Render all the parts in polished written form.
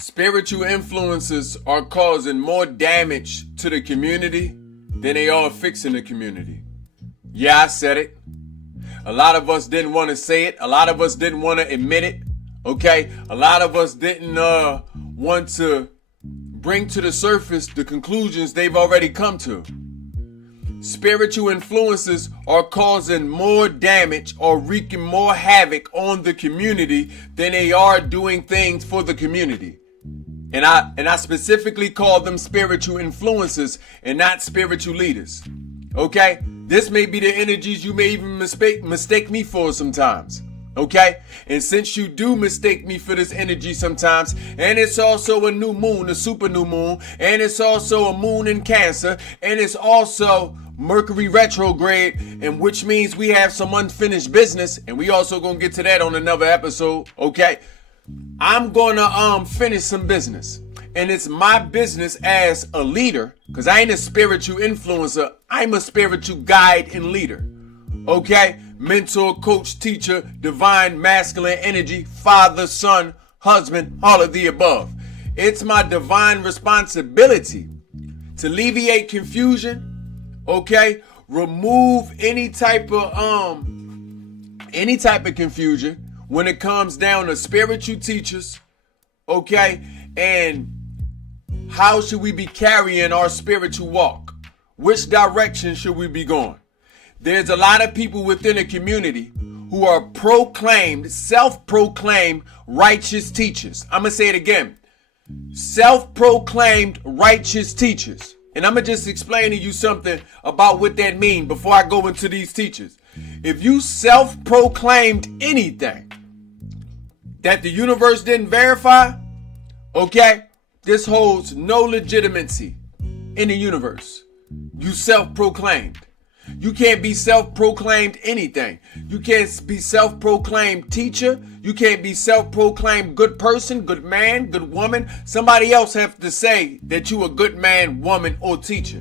Spiritual influences are causing more damage to the community than they are fixing the community. Yeah, I said it. A lot of us didn't want to say it. A lot of us didn't want to admit it. Okay? A lot of us didn't want to bring to the surface the conclusions they've already come to. Spiritual influences are causing more damage or wreaking more havoc on the community than they are doing things for the community. And I specifically call them spiritual influences and not spiritual leaders. Okay? This may be the energies you may even mistake me for sometimes. Okay? And since you do mistake me for this energy sometimes, and it's also a new moon, a super new moon, and it's also a moon in Cancer, and it's also Mercury retrograde, and which means we have some unfinished business, and we also gonna get to that on another episode. Okay? I'm gonna finish some business, and it's my business as a leader, because I ain't a spiritual influencer. I'm a spiritual guide and leader. Okay? Mentor, coach, teacher, divine masculine energy, father, son, husband, all of the above. It's my divine responsibility to alleviate confusion, okay? Remove any type of confusion when it comes down to spiritual teachers, okay? And how should we be carrying our spiritual walk? Which direction should we be going? There's a lot of people within a community who are self-proclaimed righteous teachers. I'm going to say it again. Self-proclaimed righteous teachers. And I'm going to just explain to you something about what that means before I go into these teachers. If you self-proclaimed anything that the universe didn't verify, okay, this holds no legitimacy in the universe. You self-proclaimed. You can't be self-proclaimed anything. You can't be self-proclaimed teacher. You can't be self-proclaimed good person, good man, good woman. Somebody else have to say that you a good man, woman, or teacher.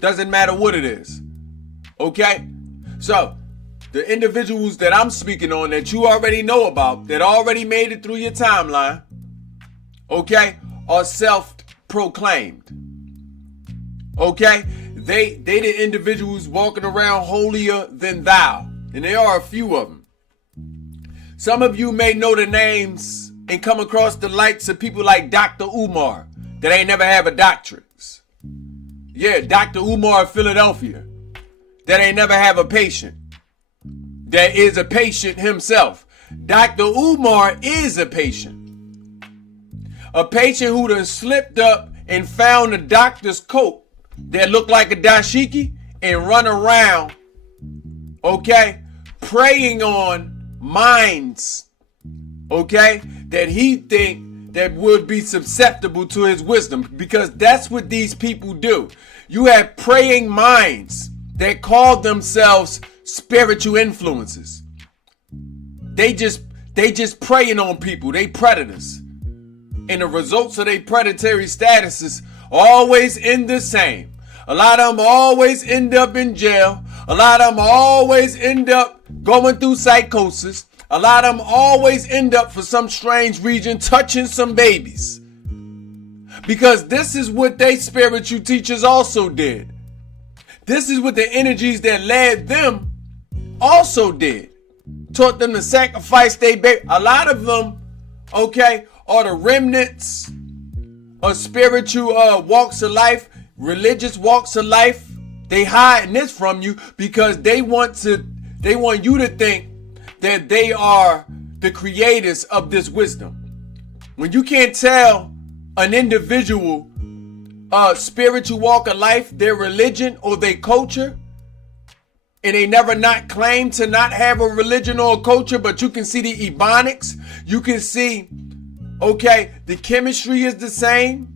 Doesn't matter what it is. Okay? So, the individuals that I'm speaking on that you already know about, that already made it through your timeline, okay, are self-proclaimed. Okay? They the individuals walking around holier than thou. And there are a few of them. Some of you may know the names and come across the likes of people like Dr. UMAR that ain't never have a doctorate. Yeah, Dr. UMAR of Philadelphia that ain't never have a patient. That is a patient himself. Dr. UMAR is a patient. A patient who done slipped up and found a doctor's coat that look like a dashiki and run around, okay, preying on minds, okay, that he think that would be susceptible to his wisdom, because that's what these people do. You have preying minds that call themselves spiritual influences. They just preying on people. They predators. And the results of their predatory statuses always end the same. A lot of them always end up in jail. A lot of them always end up going through psychosis. A lot of them always end up for some strange region touching some babies. Because this is what they spiritual teachers also did. This is what the energies that led them also did. Taught them to sacrifice their baby. A lot of them, okay, are the remnants of spiritual walks of life, religious walks of life. They hiding this from you because they want you to think that they are the creators of this wisdom. When you can't tell an individual spiritual walk of life, their religion or their culture, and they never not claim to not have a religion or a culture, but you can see the ebonics, you can see, okay, the chemistry is the same,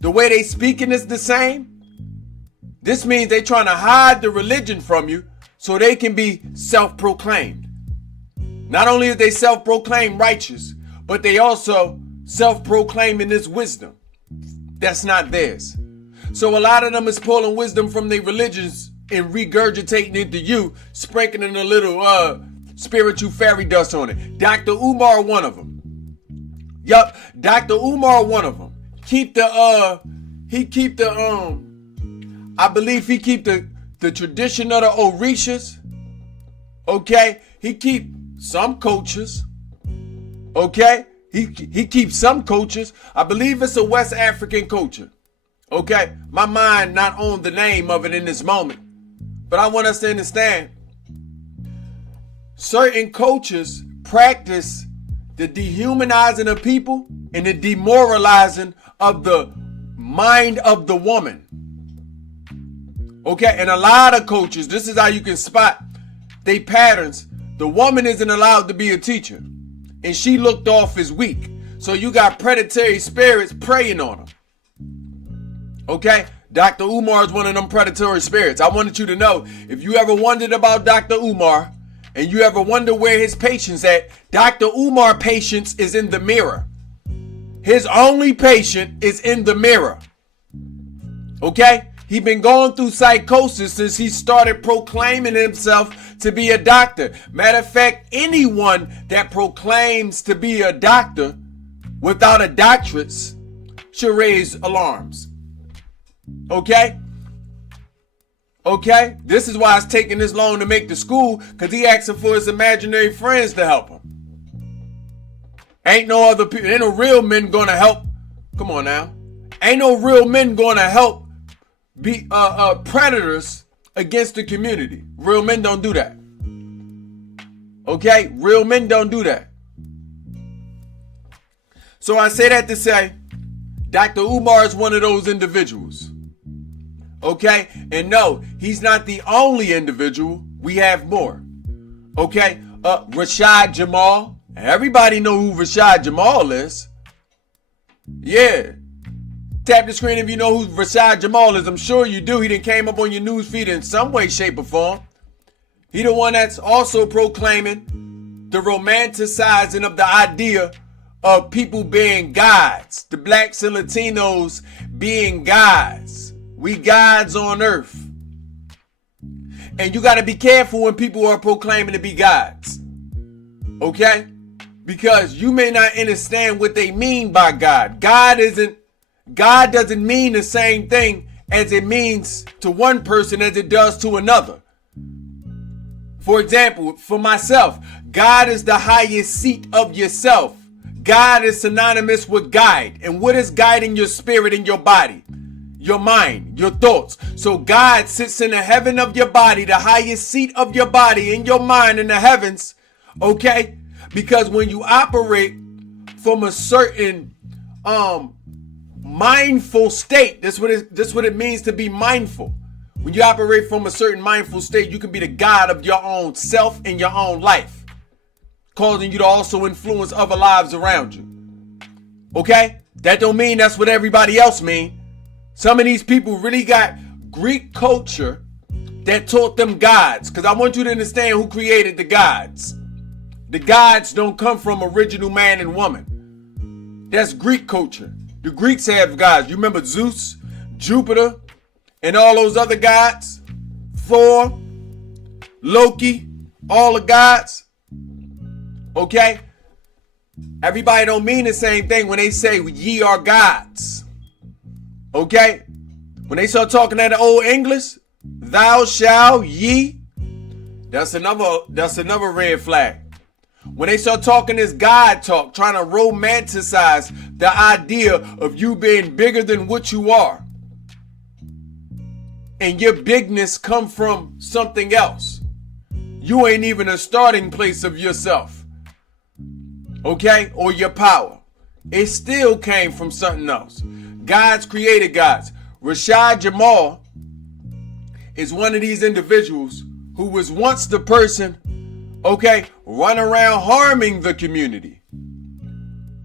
the way they speaking is the same. This means they trying to hide the religion from you so they can be self-proclaimed. Not only is they self-proclaimed righteous, but they also self-proclaiming this wisdom that's not theirs. So a lot of them is pulling wisdom from their religions and regurgitating it to you, sprinkling a little spiritual fairy dust on it. Dr. Umar, one of them. Yup, Dr. Umar, one of them. I believe he keep the tradition of the Orishas. Okay, he keep some cultures. Okay, he keeps some cultures. I believe it's a West African culture. Okay, my mind not on the name of it in this moment, but I want us to understand certain cultures practice the dehumanizing of people and the demoralizing of the mind of the woman. Okay, and a lot of cultures, this is how you can spot they patterns. The woman isn't allowed to be a teacher, and she looked off as weak. So you got predatory spirits preying on them. Okay, Dr. Umar is one of them predatory spirits. I wanted you to know, if you ever wondered about Dr. Umar, and you ever wonder where his patient's at, Dr. Umar patience is in the mirror. His only patient is in the mirror. Okay? He been going through psychosis since he started proclaiming himself to be a doctor. Matter of fact, anyone that proclaims to be a doctor without a doctorate should raise alarms. Okay? Okay? This is why it's taking this long to make the school, because he asking for his imaginary friends to help him. Ain't no other people, ain't no real men gonna help. Come on now. Ain't no real men gonna help be predators against the community. Real men don't do that. Okay? Real men don't do that. So I say that to say, Dr. Umar is one of those individuals. Okay? And no, he's not the only individual. We have more. Okay? RASHAD JAMAL. Everybody know who RASHAD JAMAL is. Yeah. Tap the screen if you know who RASHAD JAMAL is. I'm sure you do. He done came up on your news feed in some way, shape, or form. He the one that's also proclaiming the romanticizing of the idea of people being gods. The blacks and Latinos being gods. We gods on earth. And you got to be careful when people are proclaiming to be gods. Okay? Because you may not understand what they mean by God. God doesn't mean the same thing as it means to one person as it does to another. For example, for myself, God is the highest seat of yourself. God is synonymous with guide. And what is guiding your spirit and your body? Your mind, your thoughts. So God sits in the heaven of your body, the highest seat of your body, in your mind in the heavens. Okay? Because when you operate from a certain mindful state, that's what it means to be mindful. When you operate from a certain mindful state, you can be the God of your own self and your own life, causing you to also influence other lives around you. Okay? That don't mean that's what everybody else mean. Some of these people really got Greek culture that taught them gods. Because I want you to understand who created the gods. The gods don't come from original man and woman. That's Greek culture. The Greeks have gods. You remember Zeus, Jupiter, and all those other gods? Thor, Loki, all the gods. Okay? Everybody don't mean the same thing when they say ye are gods. Okay? When they start talking that old English, thou shalt ye, that's another red flag. When they start talking this God talk, trying to romanticize the idea of you being bigger than what you are, and your bigness come from something else. You ain't even a starting place of yourself. Okay? Or your power. It still came from something else. God's created gods. RASHAD JAMAL is one of these individuals who was once the person, okay, run around harming the community.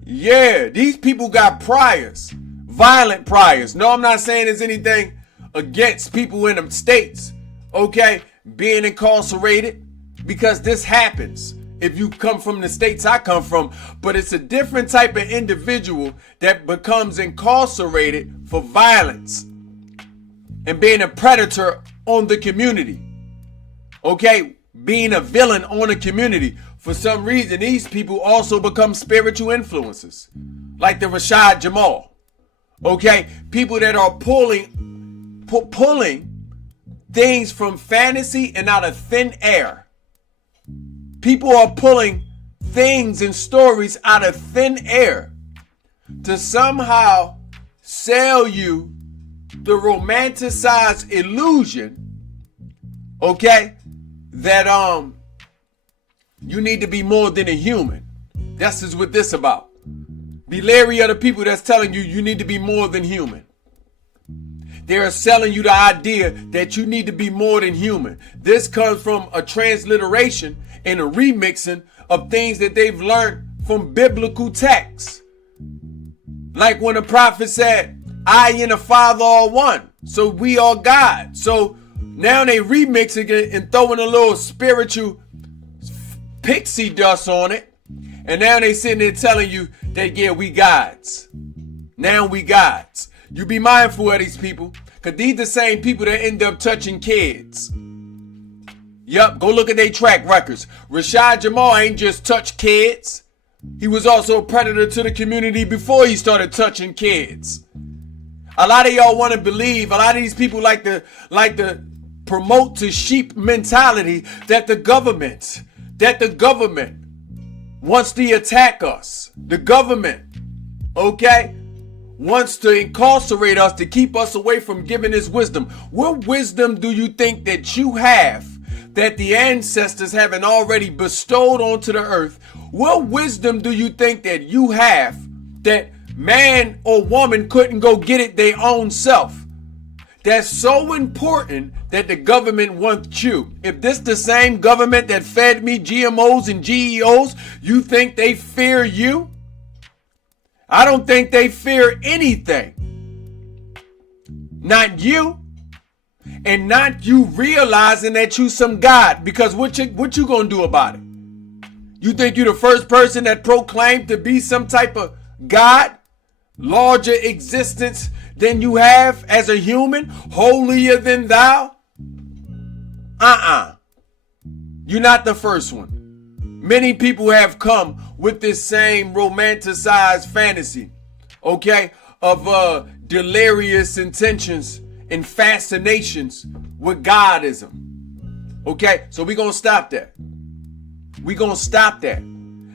Yeah, these people got priors, violent priors. No, I'm not saying there's anything against people in them states, okay, being incarcerated, because this happens if you come from the states I come from. But it's a different type of individual that becomes incarcerated for violence and being a predator on the community. Okay, being a villain on a community. For some reason, these people also become spiritual influencers. like the RASHAD JAMAL. Okay? People that are pulling things from fantasy and out of thin air. People are pulling things and stories out of thin air to somehow sell you the romanticized illusion, okay, that you need to be more than a human. That's just what this about. Be leery of the people that's telling you you need to be more than human. They're selling you the idea that you need to be more than human. This comes from a transliteration and a remixing of things that they've learned from biblical texts. Like when the prophet said, I and the Father are one, so we are God. So now they remixing it and throwing a little spiritual pixie dust on it. And now they sitting there telling you that, yeah, we gods. Now we gods. You be mindful of these people, because these the same people that end up touching kids. Yup, go look at their track records. RASHAD JAMAL ain't just touched kids. He was also a predator to the community before he started touching kids. A lot of y'all want to believe, a lot of these people like to promote to sheep mentality that the government wants to attack us. The government, okay, wants to incarcerate us to keep us away from giving his wisdom. What wisdom do you think that you have that the ancestors haven't already bestowed onto the earth? What wisdom do you think that you have that man or woman couldn't go get it their own self? That's so important that the government wants you. If this the same government that fed me GMOs and GEOs, you think they fear you? I don't think they fear anything. Not you. And not you realizing that you some God. Because what you gonna do about it? You think you the first person that proclaimed to be some type of God? Larger existence than you have as a human? Holier than thou? You're not the first one. Many people have come with this same romanticized fantasy, okay, of delirious intentions and fascinations with Godism. Okay, so we're going to stop that. We're going to stop that.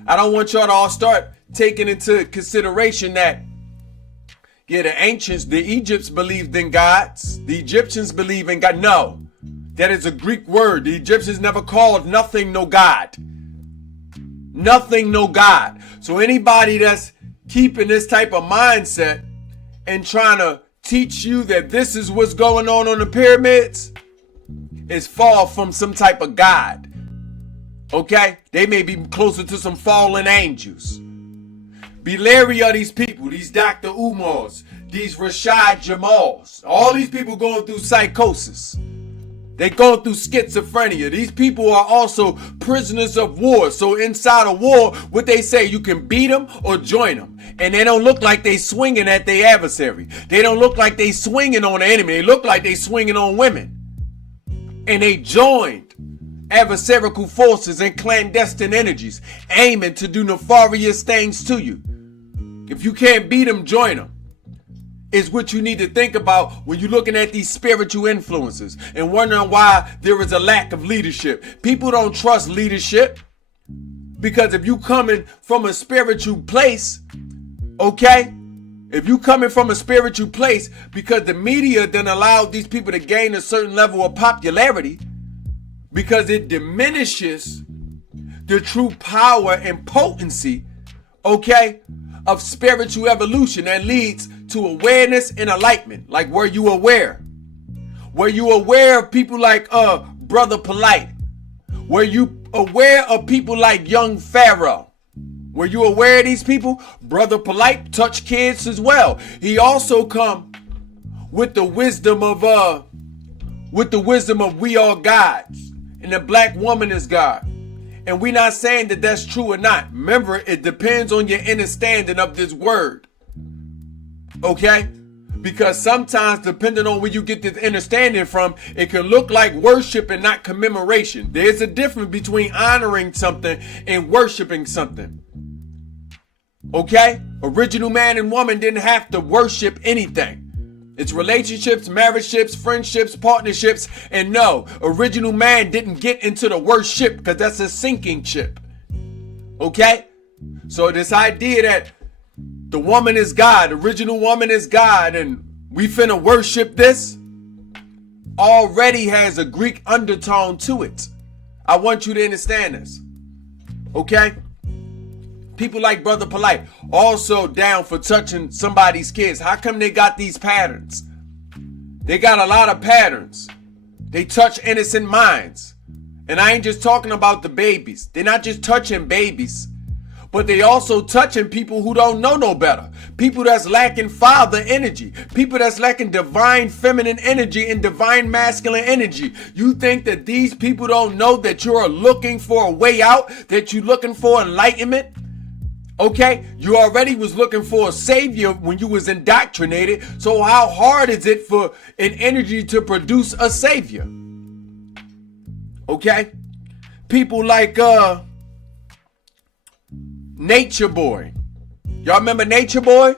I don't want y'all to all start taking into consideration that, yeah, the ancients, the Egypts believed in gods. The Egyptians believe in God. No, that is a Greek word. The Egyptians never called nothing no God. Nothing no God. So anybody that's keeping this type of mindset and trying to teach you that this is what's going on the pyramids is far from some type of God. Okay? They may be closer to some fallen angels. Be leery of these people, these Dr. UMARs, these RASHAD JAMALs. All these people going through psychosis. They going through schizophrenia. These people are also prisoners of war. So inside a war, what they say, you can beat them or join them. And they don't look like they swinging at their adversary. They don't look like they swinging on the enemy. They look like they swinging on women. And they joined adversarial forces and clandestine energies, aiming to do nefarious things to you. If you can't beat them, join them. Is what you need to think about when you're looking at these spiritual influences and wondering why there is a lack of leadership. People don't trust leadership because if you coming from a spiritual place, okay? If you coming from a spiritual place because the media then allowed these people to gain a certain level of popularity because it diminishes the true power and potency, okay, of spiritual evolution that leads to awareness and enlightenment. Like, were you aware? Were you aware of people like Brother Polite? Were you aware of people like Young Pharaoh? Were you aware of these people? Brother Polite touched kids as well. He also come with the wisdom of we are gods and the black woman is God. And we're not saying that that's true or not. Remember, it depends on your understanding of this word. Okay? Because sometimes, depending on where you get this understanding from, it can look like worship and not commemoration. There's a difference between honoring something and worshiping something. Okay? Original man and woman didn't have to worship anything. It's relationships, marriageships, friendships, partnerships. And no, original man didn't get into the worship because that's a sinking ship. Okay? So this idea that the woman is God, original woman is God, and we finna worship this already has a Greek undertone to it. I want you to understand this. Okay? People like Brother Polite also down for touching somebody's kids. How come they got these patterns? They got a lot of patterns. They touch innocent minds. And I ain't just talking about the babies. They're not just touching babies, but they also touching people who don't know no better. People that's lacking father energy. People that's lacking divine feminine energy and divine masculine energy. You think that these people don't know that you're looking for a way out? That you're looking for enlightenment? Okay, you already was looking for a savior when you was indoctrinated. So how hard is it for an energy to produce a savior? Okay, people like Nature Boy. Y'all remember Nature Boy?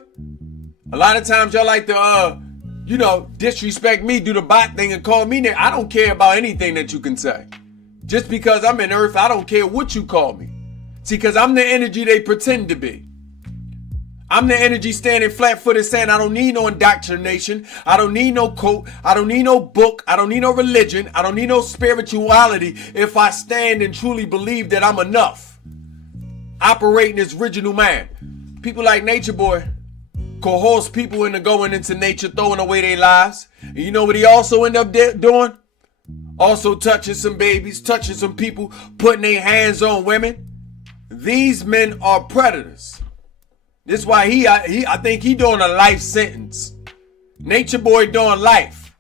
A lot of times y'all like to disrespect me, do the bot thing and call me name. I don't care about anything that you can say. Just because I'm in Earth, I don't care what you call me. See, because I'm the energy they pretend to be. I'm the energy standing flat-footed saying I don't need no indoctrination. I don't need no quote. I don't need no book. I don't need no religion. I don't need no spirituality if I stand and truly believe that I'm enough. Operating as original man. People like Nature Boy coerce people into going into nature, throwing away their lives. And you know what he also end up doing? Also touching some babies, touching some people, putting their hands on women. These men are predators. This is why I think he doing a life sentence. Nature Boy doing life.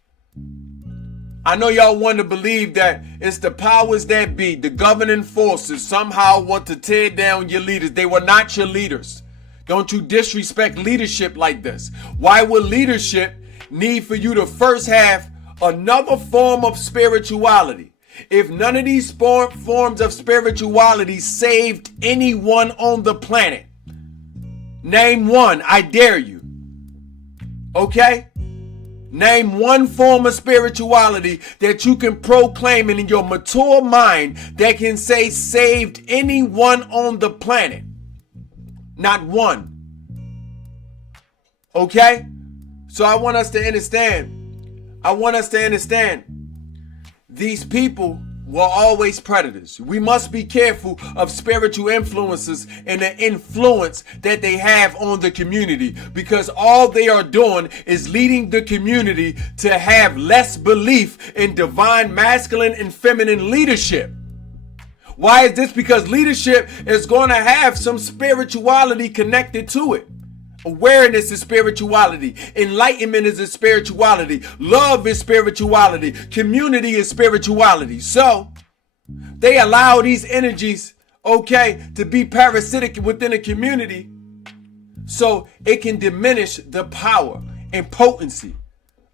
I know y'all want to believe that it's the powers that be, the governing forces somehow want to tear down your leaders. They were not your leaders. Don't you disrespect leadership like this. Why would leadership need for you to first have another form of spirituality? If none of these forms of spirituality saved anyone on the planet, name one, I dare you. Okay? Name one form of spirituality that you can proclaim in your mature mind that can say saved anyone on the planet. Not one. Okay? So I want us to understand. These people were always predators. We must be careful of spiritual influences and the influence that they have on the community, because all they are doing is leading the community to have less belief in divine masculine and feminine leadership. Why is this? Because leadership is going to have some spirituality connected to it. Awareness is spirituality. Enlightenment is a spirituality. Love is spirituality. Community is spirituality. So they allow these energies, to be parasitic within a community so it can diminish the power and potency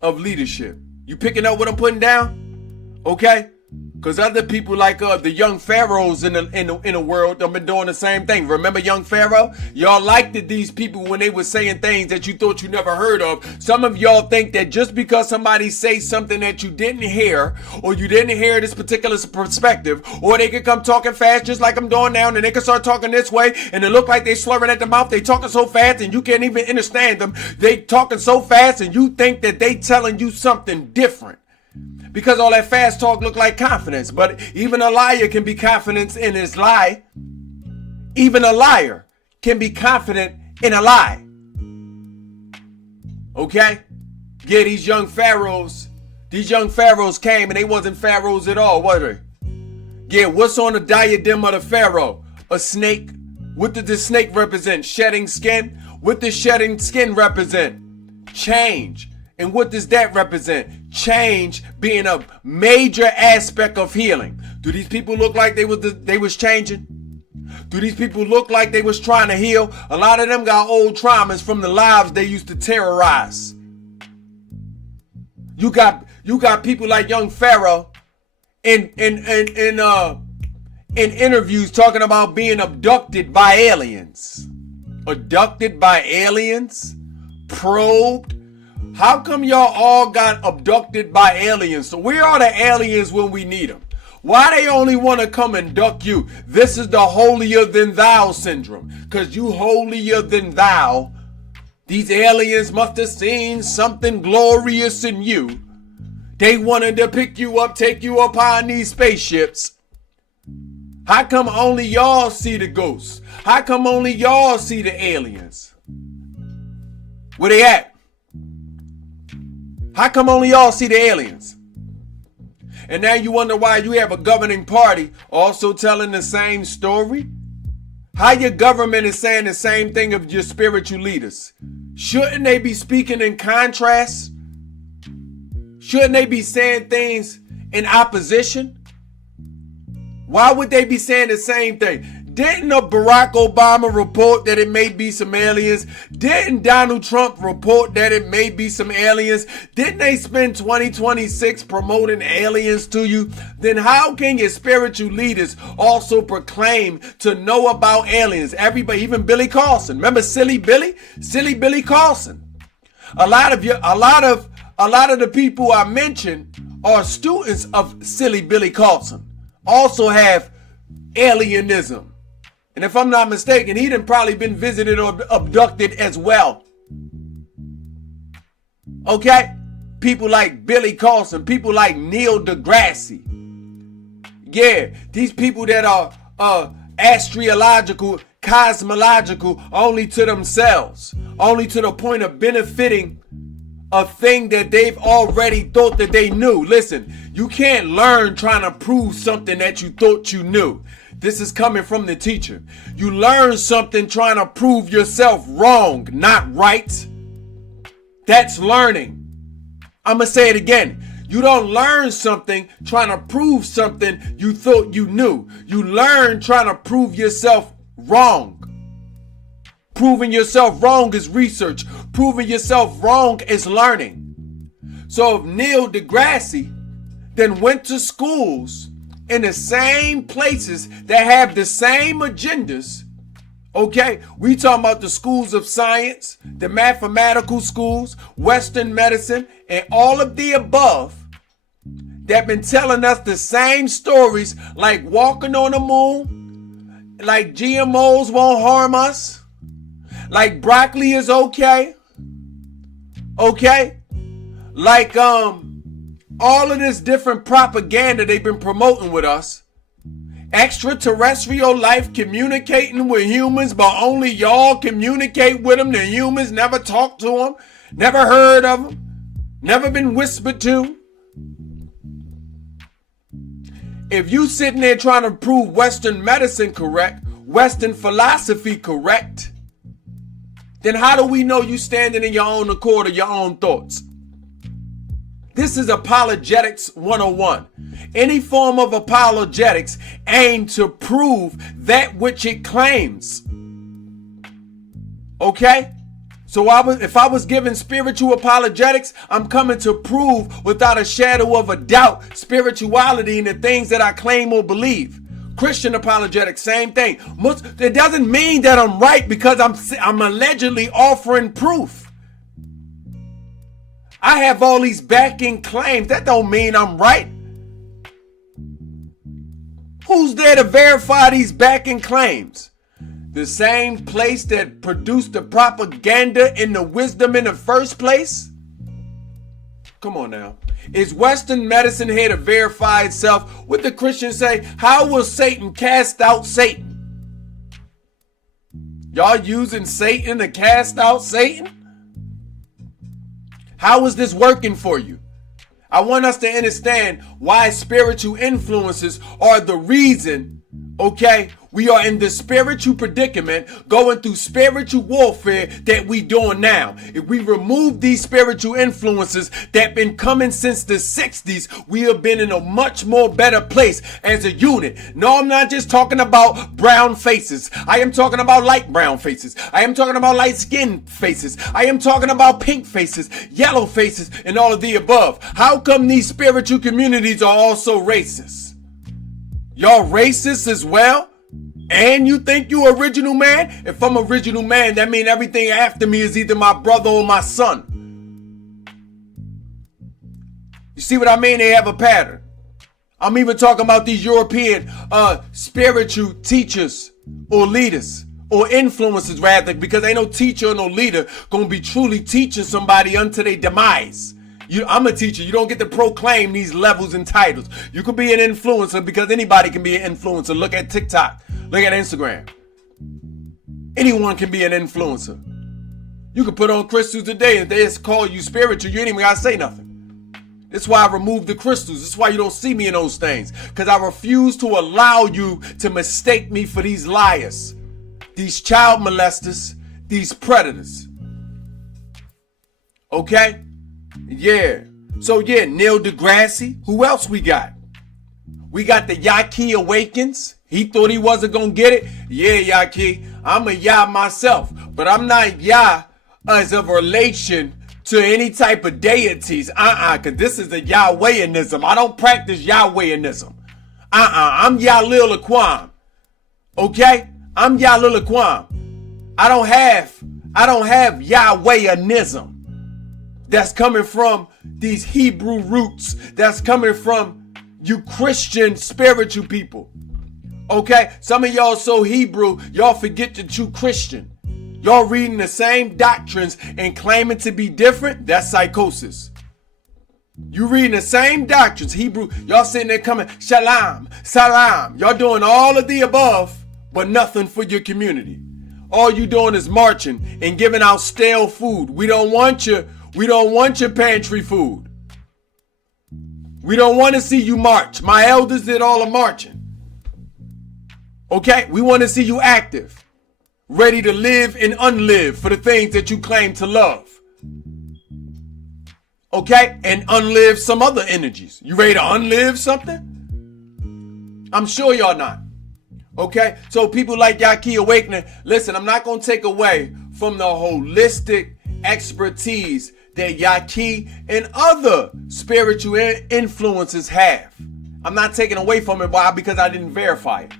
of leadership. You picking up what I'm putting down? Okay? Because other people like the young pharaohs in the world have been doing the same thing. Remember young Pharaoh? Y'all liked it, these people, when they were saying things that you thought you never heard of. Some of y'all think that just because somebody says something that you didn't hear, or you didn't hear this particular perspective, or they could come talking fast just like I'm doing now, and they can start talking this way, and it look like they slurring at the mouth. They talking so fast and you can't even understand them. They talking so fast and you think that they telling you something different. Because all that fast talk look like confidence. But even a liar can be confident in his lie. Even a liar can be confident in a lie. Okay? Yeah, these young pharaohs came and they wasn't pharaohs at all, were they? Yeah, what's on the diadem of the pharaoh? A snake. What did the snake represent? Shedding skin. What does shedding skin represent? Change. And what does that represent? Change being a major aspect of healing. Do these people look like they was changing? Do these people look like they was trying to heal? A lot of them got old traumas from the lives they used to terrorize. You got people like young Pharaoh in interviews talking about being abducted by aliens. abducted by aliens, probed. How come y'all all got abducted by aliens? So where are the aliens when we need them? Why they only want to come and duck you? This is the holier than thou syndrome. Because you holier than thou. These aliens must have seen something glorious in you. They wanted to pick you up, take you up on these spaceships. How come only y'all see the ghosts? How come only y'all see the aliens? Where they at? How come only y'all see the aliens? And now you wonder why you have a governing party also telling the same story? How your government is saying the same thing of your spiritual leaders? Shouldn't they be speaking in contrast? Shouldn't they be saying things in opposition? Why would they be saying the same thing? Didn't a Barack Obama report that it may be some aliens? Didn't Donald Trump report that it may be some aliens? Didn't they spend 2026 promoting aliens to you? Then how can your spiritual leaders also proclaim to know about aliens? Everybody, even Billy Carlson. Remember Silly Billy? Silly Billy Carlson. A lot of the people I mentioned are students of Silly Billy Carlson. Also have alienism. And if I'm not mistaken, he done probably been visited or abducted as well. Okay? People like Billy Carlson, people like Neil deGrasse. Yeah, these people that are astrological, cosmological, only to themselves, only to the point of benefiting a thing that they've already thought that they knew. Listen, you can't learn trying to prove something that you thought you knew. This is coming from the teacher. You learn something trying to prove yourself wrong, not right. That's learning. I'm going to say it again. You don't learn something trying to prove something you thought you knew. You learn trying to prove yourself wrong. Proving yourself wrong is research. Proving yourself wrong is learning. So if Neil deGrasse then went to schools in the same places that have the same agendas, okay, we talking about the schools of science, the mathematical schools, Western medicine, and all of the above that been telling us the same stories, like walking on the moon, like GMOs won't harm us, like broccoli is okay, like all of this different propaganda they've been promoting with us. Extraterrestrial life communicating with humans, but only y'all communicate with them. The humans never talk to them, never heard of them, never been whispered to. If you sitting there trying to prove Western medicine correct, Western philosophy correct, then how do we know you standing in your own accord or your own thoughts? This is Apologetics 101. Any form of apologetics aim to prove that which it claims. Okay? So if I was given spiritual apologetics, I'm coming to prove without a shadow of a doubt spirituality in the things that I claim or believe. Christian apologetics, same thing. It doesn't mean that I'm right because I'm allegedly offering proof. I have all these backing claims. That don't mean I'm right. Who's there to verify these backing claims? The same place that produced the propaganda and the wisdom in the first place? Come on now. Is Western medicine here to verify itself? What the Christians say, how will Satan cast out Satan? Y'all using Satan to cast out Satan? How is this working for you? I want us to understand why spiritual influences are the reason, okay, we are in the spiritual predicament, going through spiritual warfare that we doing now. If we remove these spiritual influences that been coming since the 60s, we have been in a much more better place as a unit. No, I'm not just talking about brown faces. I am talking about light brown faces. I am talking about light skinned faces. I am talking about pink faces, yellow faces, and all of the above. How come these spiritual communities are also racist? Y'all racist as well? And you think you original man? If I'm original man, that means everything after me is either my brother or my son. You see what I mean? They have a pattern. I'm even talking about these European spiritual teachers or leaders or influencers rather, because ain't no teacher or no leader gonna be truly teaching somebody unto their demise. I'm a teacher. You don't get to proclaim these levels and titles. You could be an influencer because anybody can be an influencer. Look at TikTok. Look at Instagram. Anyone can be an influencer. You can put on crystals today and they just call you spiritual. You ain't even gotta say nothing. That's why I removed the crystals. That's why you don't see me in those things. Because I refuse to allow you to mistake me for these liars, these child molesters, these predators. Okay? Yeah. So yeah, Neil deGrasse. Who else we got? We got the YAHKI Awakens. He thought he wasn't going to get it. Yeah, YAHKI. I'm a Yah myself. But I'm not Yah as a relation to any type of deities. Because this is a Yahwehism. I don't practice Yahwehism. I'm Yah Lil Aquam. Okay? I'm Yah Lil Aquam. I don't have Yahwehism. That's coming from these Hebrew roots. That's coming from you Christian spiritual people. Okay? Some of y'all so Hebrew, y'all forget that you Christian. Y'all reading the same doctrines and claiming to be different. That's psychosis. You reading the same doctrines, Hebrew. Y'all sitting there coming, shalom, salam. Y'all doing all of the above, but nothing for your community. All you doing is marching and giving out stale food. We don't want your pantry food. We don't want to see you march. My elders did all the marching. Okay? We want to see you active, ready to live and unlive for the things that you claim to love. Okay? And unlive some other energies. You ready to unlive something? I'm sure y'all not. Okay? So people like YAHKI Awakening, listen, I'm not going to take away from the holistic expertise that YAHKI and other spiritual influences have. I'm not taking away from it. Why? Because I didn't verify it.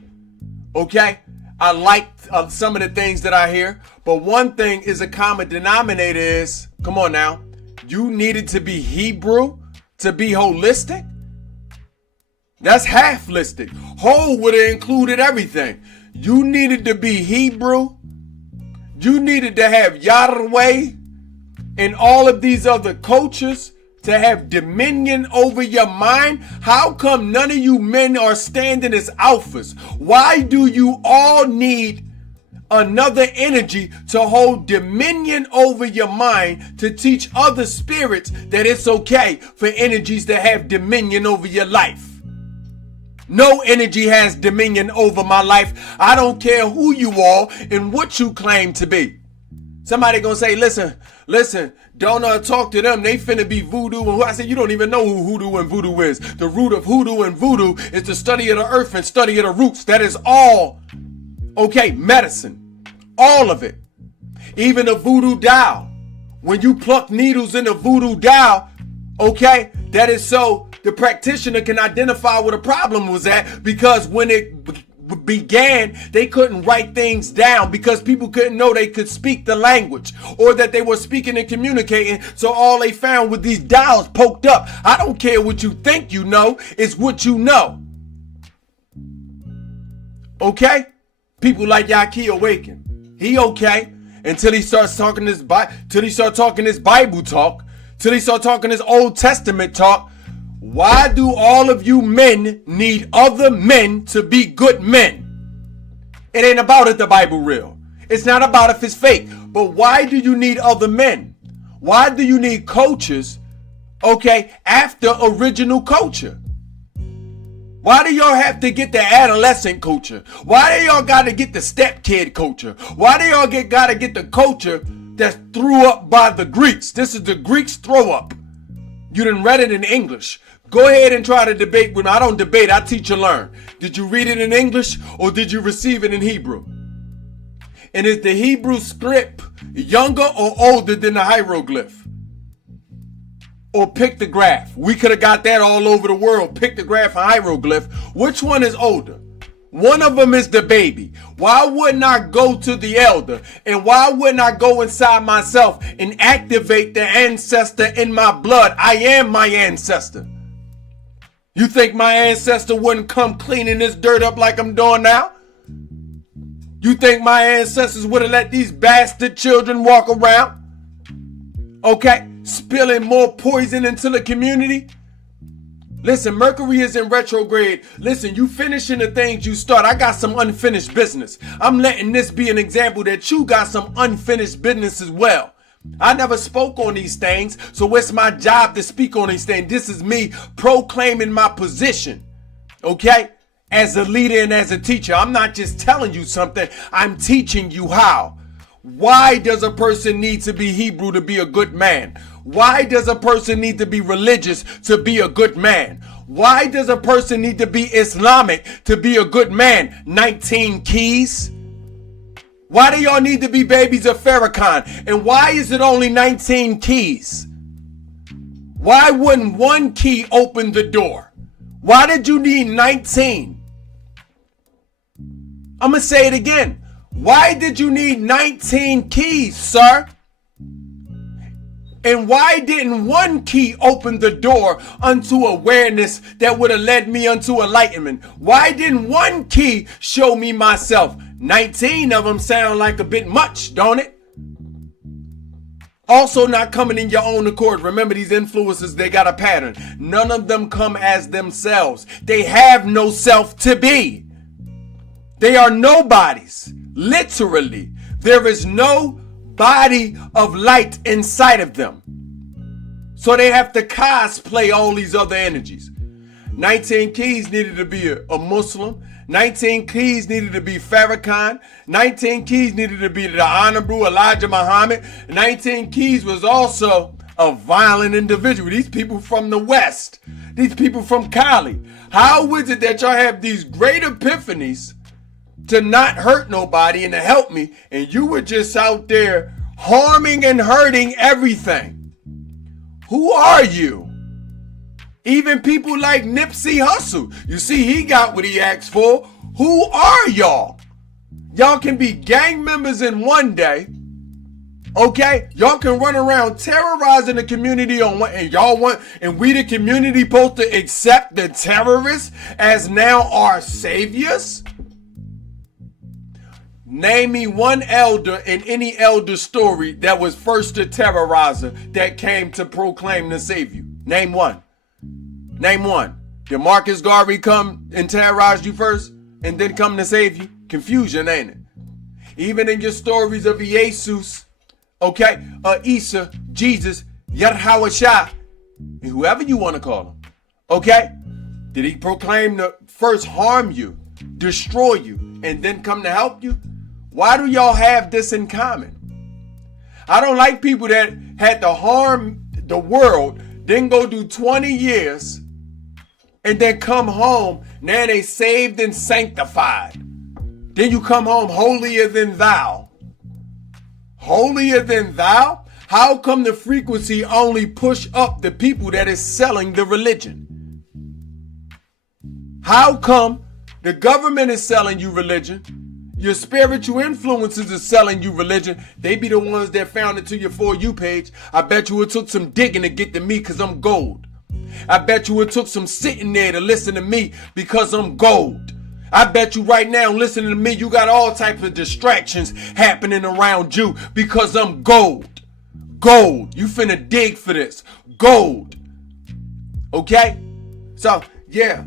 Okay? I like some of the things that I hear, but one thing is a common denominator is, come on now, you needed to be Hebrew to be holistic? That's half-listic. Whole would have included everything. You needed to be Hebrew. You needed to have Yahweh and all of these other cultures to have dominion over your mind. How come none of you men are standing as alphas? Why do you all need another energy to hold dominion over your mind to teach other spirits that it's okay for energies to have dominion over your life? No energy has dominion over my life. I don't care who you are and what you claim to be. Somebody gonna say, listen, don't talk to them. They finna be voodoo. And I said, you don't even know who hoodoo and voodoo is. The root of hoodoo and voodoo is the study of the earth and study of the roots. That is all, okay, medicine. All of it. Even the voodoo doll. When you pluck needles in the voodoo doll, okay, that is so the practitioner can identify where the problem was at, because when it began, they couldn't write things down because people couldn't know they could speak the language or that they were speaking and communicating. So all they found with these dials poked up. I don't care what you think you know, it's what you know. Okay? People like YAHKI Awaken. He okay until he starts talking this till he start talking this Bible talk, till he start talking this Old Testament talk. Why do all of you men need other men to be good men? It ain't about if the Bible real. It's not about if it's fake. But why do you need other men? Why do you need coaches, okay, after original culture? Why do y'all have to get the adolescent culture? Why do y'all got to get the stepkid culture? Why do y'all got to get the culture that's threw up by the Greeks? This is the Greeks throw up. You done read it in English. Go ahead and try to debate with me. I don't debate, I teach and learn. Did you read it in English or did you receive it in Hebrew? And is the Hebrew script younger or older than the hieroglyph? Or pictograph? We could have got that all over the world. Pictograph and hieroglyph. Which one is older? One of them is the baby. Why wouldn't I go to the elder? And why wouldn't I go inside myself and activate the ancestor in my blood? I am my ancestor. You think my ancestor wouldn't come cleaning this dirt up like I'm doing now? You think my ancestors would have let these bastard children walk around? Okay, spilling more poison into the community? Listen, Mercury is in retrograde. Listen, you finishing the things you start. I got some unfinished business. I'm letting this be an example that you got some unfinished business as well. I never spoke on these things, so it's my job to speak on these things. This is me proclaiming my position, okay? As a leader and as a teacher. I'm not just telling you something, I'm teaching you how. Why does a person need to be Hebrew to be a good man? Why does a person need to be religious to be a good man? Why does a person need to be Islamic to be a good man? 19 keys? Why do y'all need to be babies of Farrakhan? And why is it only 19 keys? Why wouldn't one key open the door? Why did you need 19? I'm going to say it again. Why did you need 19 keys, sir? And why didn't one key open the door unto awareness that would have led me unto enlightenment? Why didn't one key show me myself? 19 of them sound like a bit much, don't it? Also not coming in your own accord. Remember, these influences, they got a pattern. None of them come as themselves. They have no self to be. They are nobodies. Literally, there is no body of light inside of them. So they have to cosplay all these other energies. 19 keys needed to be a Muslim. 19 keys needed to be Farrakhan. 19 keys needed to be the Honorable Elijah Muhammad. 19 keys was also a violent individual. These people from the West. These people from Cali. How is it that y'all have these great epiphanies to not hurt nobody and to help me, and you were just out there harming and hurting everything? Who are you? Even people like Nipsey Hussle, you see, he got what he asked for. Who are y'all? Y'all can be gang members in one day, okay? Y'all can run around terrorizing the community on one, and y'all want, and we the community supposed to accept the terrorists as now our saviors? Name me one elder in any elder story that was first a terrorizer that came to proclaim to save you. Name one. Name one. Did Marcus Garvey come and terrorize you first and then come to save you? Confusion, ain't it? Even in your stories of Jesus, okay, Isa, Jesus, YAHKI, and whoever you want to call him, okay? Did he proclaim to first harm you, destroy you, and then come to help you? Why do y'all have this in common? I don't like people that had to harm the world, then go do 20 years, and then come home. Now they saved and sanctified. Then you come home holier than thou. Holier than thou? How come the frequency only push up the people that is selling the religion? How come the government is selling you religion? Your spiritual influences are selling you religion. They be the ones that found it to your For You page. I bet you it took some digging to get to me because I'm gold. I bet you it took some sitting there to listen to me because I'm gold. I bet you right now listening to me, you got all types of distractions happening around you because I'm gold. Gold. You finna dig for this. Gold. Okay? So, yeah,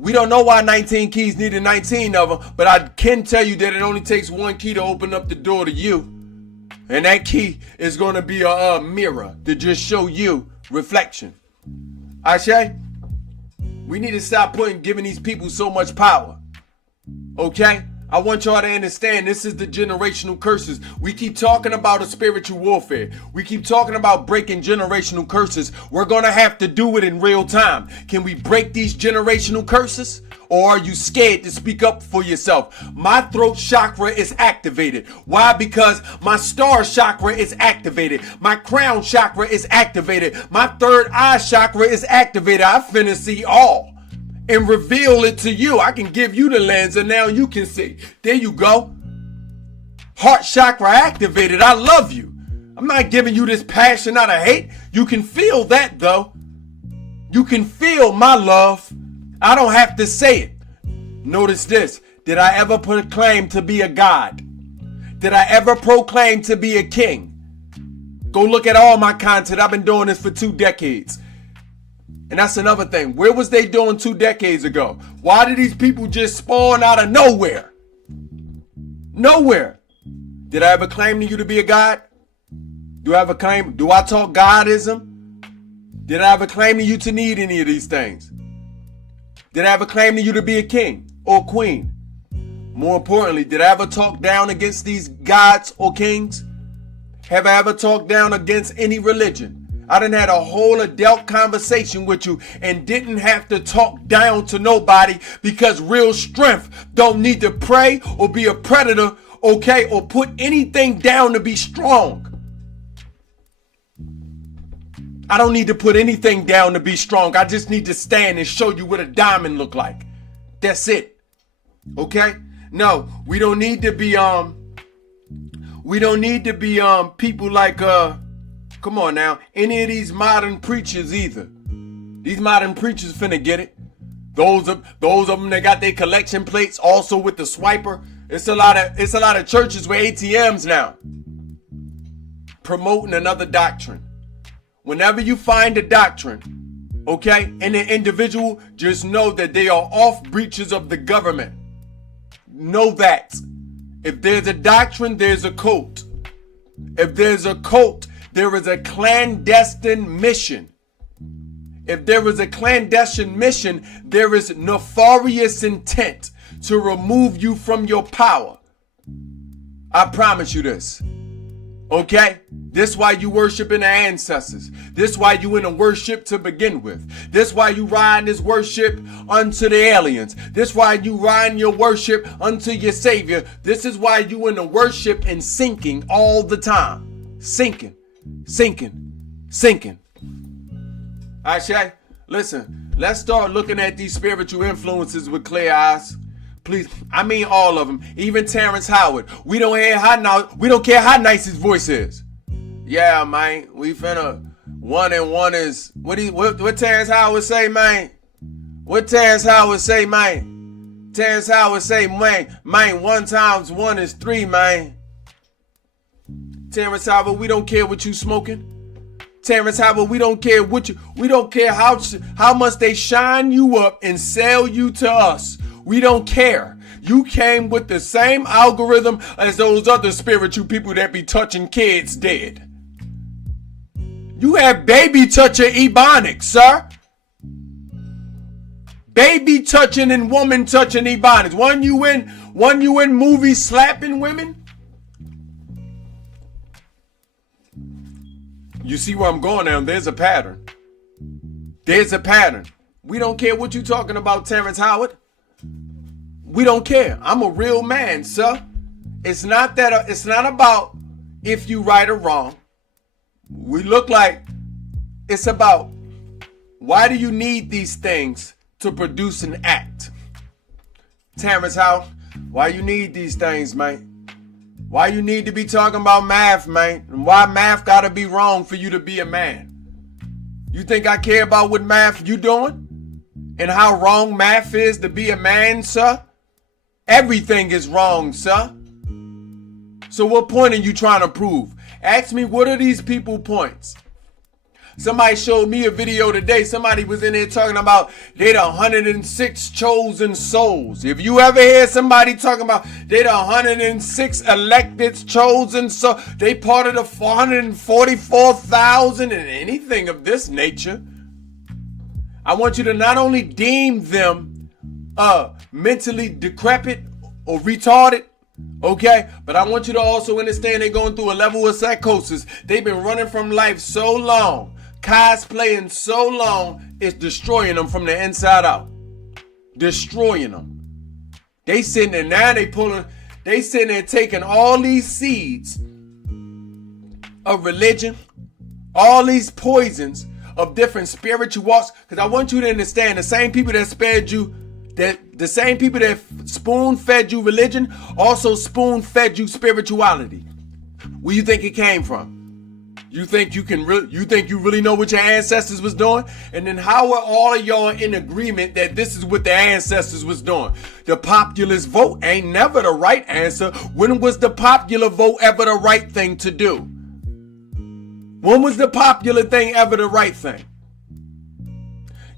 we don't know why 19 keys needed 19 of them, but I can tell you that it only takes one key to open up the door to you. And that key is going to be a mirror to just show you reflection. Ashe, we need to stop giving these people so much power. Okay? I want y'all to understand this is the generational curses. We keep talking about a spiritual warfare. We keep talking about breaking generational curses. We're going to have to do it in real time. Can we break these generational curses? Or are you scared to speak up for yourself? My throat chakra is activated. Why? Because my star chakra is activated. My crown chakra is activated. My third eye chakra is activated. I finna see all. and reveal it to you. I can give you the lens and now you can see. There you go. Heart chakra activated. I love you. I'm not giving you this passion out of hate. You can feel that though. You can feel my love. I don't have to say it. Notice this. Did I ever proclaim to be a god? Did I ever proclaim to be a king? Go look at all my content. I've been doing this for 2 decades. And that's another thing. Where was they doing 2 decades ago? Why did these people just spawn out of nowhere? Nowhere. Did I ever claim to you to be a god? Do I ever claim? Do I talk godism? Did I ever claim to you to need any of these things? Did I ever claim to you to be a king or queen? More importantly, did I ever talk down against these gods or kings? Have I ever talked down against any religion? I done had a whole adult conversation with you and didn't have to talk down to nobody, because real strength don't need to pray or be a predator, okay, or put anything down to be strong. I don't need to put anything down to be strong. I just need to stand and show you what a diamond look like. That's it. Okay? No, we don't need to be people like come on now, any of these modern preachers either. These modern preachers finna get it. Those of them that got their collection plates also with the swiper. It's a lot of churches with ATMs now promoting another doctrine. Whenever you find a doctrine, okay, in an individual, just know that they are off breaches of the government. Know that. If there's a doctrine, there's a cult. If there's a cult, there is a clandestine mission. If there is a clandestine mission, there is nefarious intent to remove you from your power. I promise you this. Okay? This why you worshiping the ancestors. This why you in a worship to begin with. This why you riding this worship unto the aliens. This why you riding your worship unto your savior. This is why you in a worship and sinking all the time. Sinking. Ashay, listen, let's start looking at these spiritual influences with clear eyes. Please, I mean all of them. Even Terrence Howard. We don't care how nice his voice is. Yeah, man, we finna 1 and 1 is what Terrence Howard say, man? What Terrence Howard say, man? Terrence Howard say, man, 1 times 1 is 3, man. Terrence Howard, we don't care what you smoking. Terrence Howard, we don't care how much they shine you up and sell you to us. We don't care. You came with the same algorithm as those other spiritual people that be touching kids dead. You have baby toucher ebonics, sir. Baby touching and woman touching ebonics. One you in movies slapping women. You see where I'm going now. There's a pattern. We don't care what you talking about, Terrence Howard. We don't care. I'm a real man, sir. It's not about if you right or wrong. We look like it's about why do you need these things to produce an act? Terrence Howard, why you need these things, man? Why you need to be talking about math, man? And why math gotta be wrong for you to be a man? You think I care about what math you doing? And how wrong math is to be a man, sir? Everything is wrong, sir. So what point are you trying to prove? Ask me, what are these people's points? Somebody showed me a video today. Somebody was in there talking about they the 106 chosen souls. If you ever hear somebody talking about they the 106 elected chosen souls, they part of the 444,000 and anything of this nature. I want you to not only deem them mentally decrepit or retarded, okay, but I want you to also understand they're going through a level of psychosis. They've been running from life so long, cosplaying so long, it's destroying them from the inside out. Destroying them. They sitting there now, they sitting there taking all these seeds of religion, all these poisons of different spiritual walks. Because I want you to understand, the same people that spared you, that the same people that spoon-fed you religion also spoon-fed you spirituality. Where you think it came from? You think you really know what your ancestors was doing? And then how are all of y'all in agreement that this is what the ancestors was doing? The populist vote ain't never the right answer. When was the popular vote ever the right thing to do? When was the popular thing ever the right thing?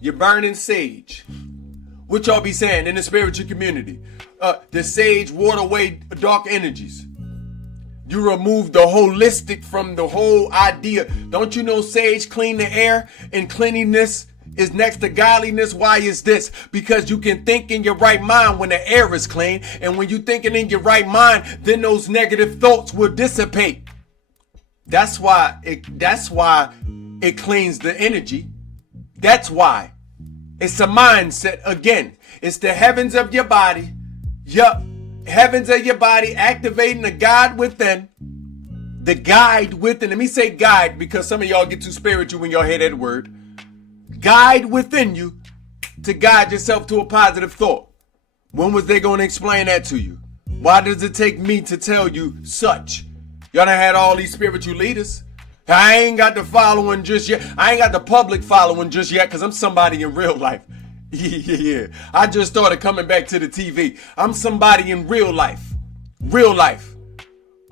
You're burning sage. What y'all be saying in the spiritual community? The sage ward away dark energies. You remove the holistic from the whole idea. Don't you know sage clean the air, and cleanliness is next to godliness? Why is this? Because you can think in your right mind when the air is clean. And when you're thinking in your right mind, then those negative thoughts will dissipate. That's why it cleans the energy. That's why. It's a mindset again. It's the heavens of your body. Yup. Heavens of your body activating the guide within. The guide within. Let me say guide because some of y'all get too spiritual when y'all hear that word. Guide within you to guide yourself to a positive thought. When was they going to explain that to you? Why does it take me to tell you such? Y'all done had all these spiritual leaders. I ain't got the following just yet. I ain't got the public following just yet because I'm somebody in real life. Yeah, I just started coming back to the TV. I'm somebody in real life. Real life.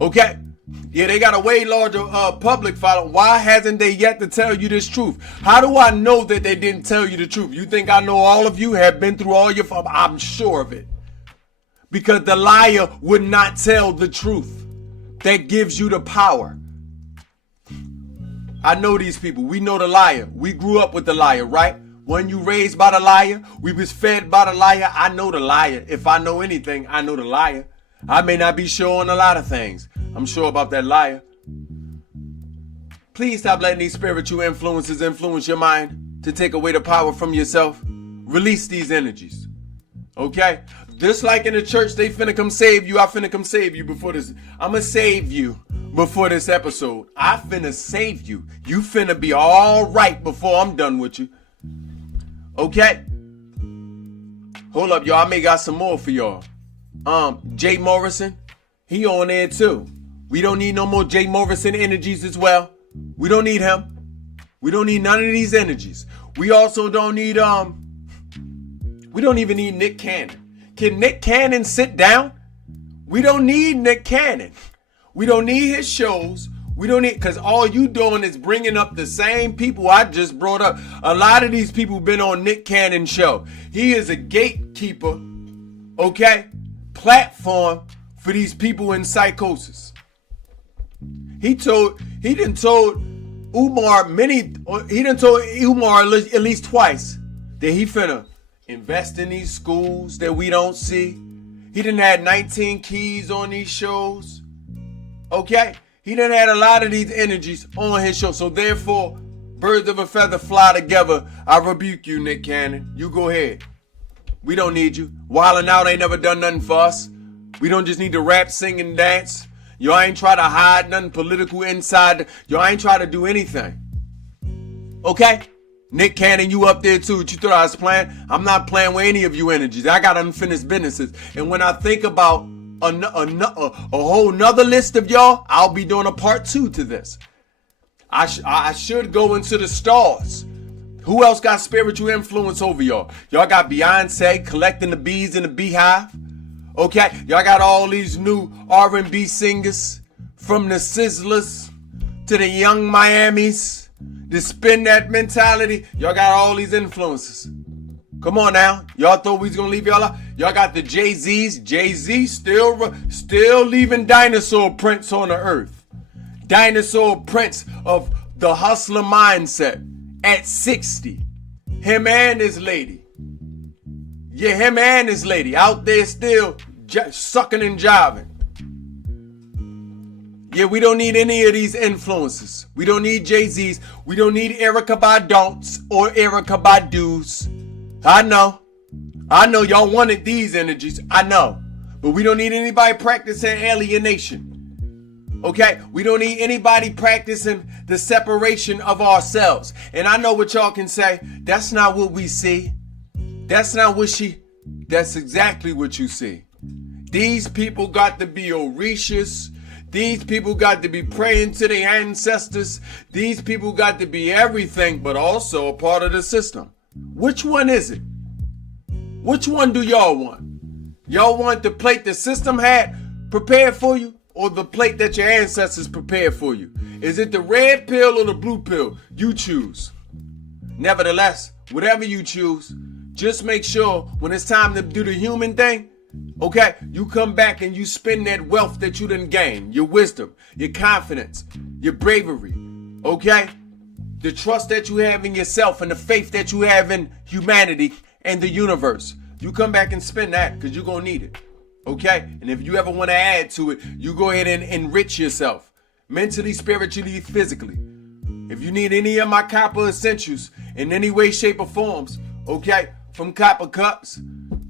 Okay? Yeah, they got a way larger public following. Why hasn't they yet to tell you this truth? How do I know that they didn't tell you the truth? You think I know all of you have been through all your... I'm sure of it. Because the liar would not tell the truth. That gives you the power. I know these people. We know the liar. We grew up with the liar, right? When you raised by the liar, we was fed by the liar. I know the liar. If I know anything, I know the liar. I may not be sure on a lot of things. I'm sure about that liar. Please stop letting these spiritual influences influence your mind to take away the power from yourself. Release these energies. Okay? Just like in the church, they finna come save you. I finna come save you before this. I'ma save you before this episode. I finna save you. You finna be all right before I'm done with you. Okay? Hold up, y'all. I may got some more for y'all. Jay Morrison, he on there too. We don't need no more Jay Morrison energies as well. We don't need him. We don't need none of these energies. We also don't need, we don't even need Nick Cannon. Can Nick Cannon sit down? We don't need Nick Cannon. We don't need his shows. We don't need, because all you doing is bringing up the same people I just brought up. A lot of these people been on Nick Cannon's show. He is a gatekeeper, okay, platform for these people in psychosis. He told UMAR at least twice that he finna invest in these schools that we don't see. He done had 19 keys on these shows, okay? He done had a lot of these energies on his show. So therefore, birds of a feather fly together. I rebuke you, Nick Cannon. You go ahead. We don't need you. Wildin' Out ain't never done nothing for us. We don't just need to rap, sing, and dance. Y'all ain't try to hide nothing political inside. Y'all ain't try to do anything. Okay? Nick Cannon, you up there too. What you thought I was playing? I'm not playing with any of you energies. I got unfinished businesses. And when I think about a whole nother list of y'all, I'll be doing a part 2 to this. I should go into the stars. Who else got spiritual influence over y'all? Y'all got Beyonce collecting the bees in the beehive. Okay, y'all got all these new R&B singers, from the Sizzlers to the Young Miamis, the Spin That Mentality. Y'all got all these influences. Come on now. Y'all thought we was going to leave y'all out? Y'all got the Jay-Z's. Jay-Z still leaving dinosaur prints on the earth. Dinosaur prints of the hustler mindset at 60. Him and his lady. Yeah, him and his lady out there still sucking and jiving. Yeah, we don't need any of these influences. We don't need Jay-Z's. We don't need Erykah Badu's or Erykah Badu's. I know y'all wanted these energies. I know. But we don't need anybody practicing alienation. Okay, we don't need anybody practicing the separation of ourselves. And I know what y'all can say. That's not what we see. That's not what that's exactly what you see. These people got to be Orishas. These people got to be praying to their ancestors. These people got to be everything, but also a part of the system. Which one is it? Which one do y'all want? Y'all want the plate the system had prepared for you, or the plate that your ancestors prepared for you? Is it the red pill or the blue pill? You choose. Nevertheless, whatever you choose, just make sure when it's time to do the human thing, okay, you come back and you spend that wealth that you done gained, your wisdom, your confidence, your bravery, okay? The trust that you have in yourself and the faith that you have in humanity and the universe. You come back and spend that because you're going to need it. Okay? And if you ever want to add to it, you go ahead and enrich yourself mentally, spiritually, physically. If you need any of my copper essentials in any way, shape, or forms, okay? From copper cups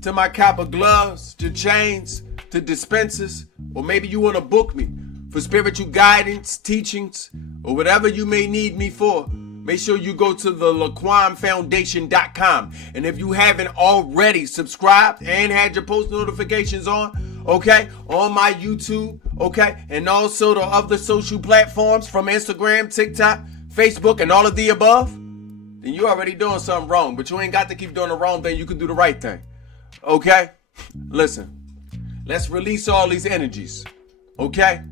to my copper gloves to chains to dispensers, or maybe you want to book me for spiritual guidance, teachings, or whatever you may need me for, make sure you go to the laquanfoundation.com. And if you haven't already subscribed and had your post notifications on, okay, on my YouTube, okay, and also the other social platforms from Instagram, TikTok, Facebook, and all of the above, then you already doing something wrong. But you ain't got to keep doing the wrong thing. You can do the right thing. Okay? Listen, let's release all these energies. Okay?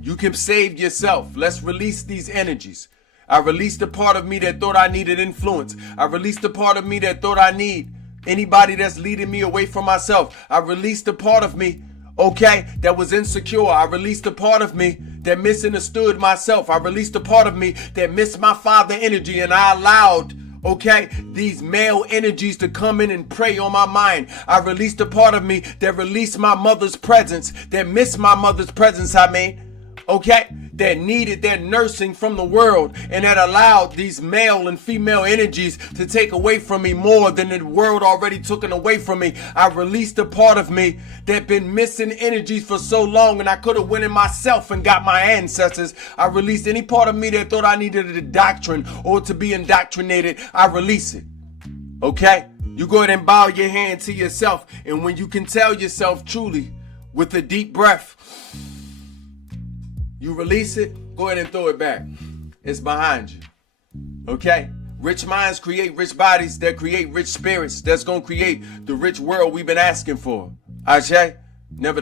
You can save yourself. Let's release these energies. I released the part of me that thought I needed influence. I released the part of me that thought I need anybody that's leading me away from myself. I released the part of me, okay, that was insecure. I released the part of me that misunderstood myself. I released the part of me that missed my father energy, and I allowed, okay, these male energies to come in and prey on my mind. I released the part of me that released my mother's presence, that missed my mother's presence, okay, that needed that nursing from the world, and that allowed these male and female energies to take away from me more than the world already took away from me. I released a part of me that been missing energies for so long, and I could have went in myself and got my ancestors. I released any part of me that thought I needed a doctrine or to be indoctrinated. I release it. Okay? You go ahead and bow your hand to yourself, and when you can tell yourself truly with a deep breath, you release it, go ahead and throw it back. It's behind you. Okay? Rich minds create rich bodies that create rich spirits that's going to create the rich world we've been asking for. Ashe?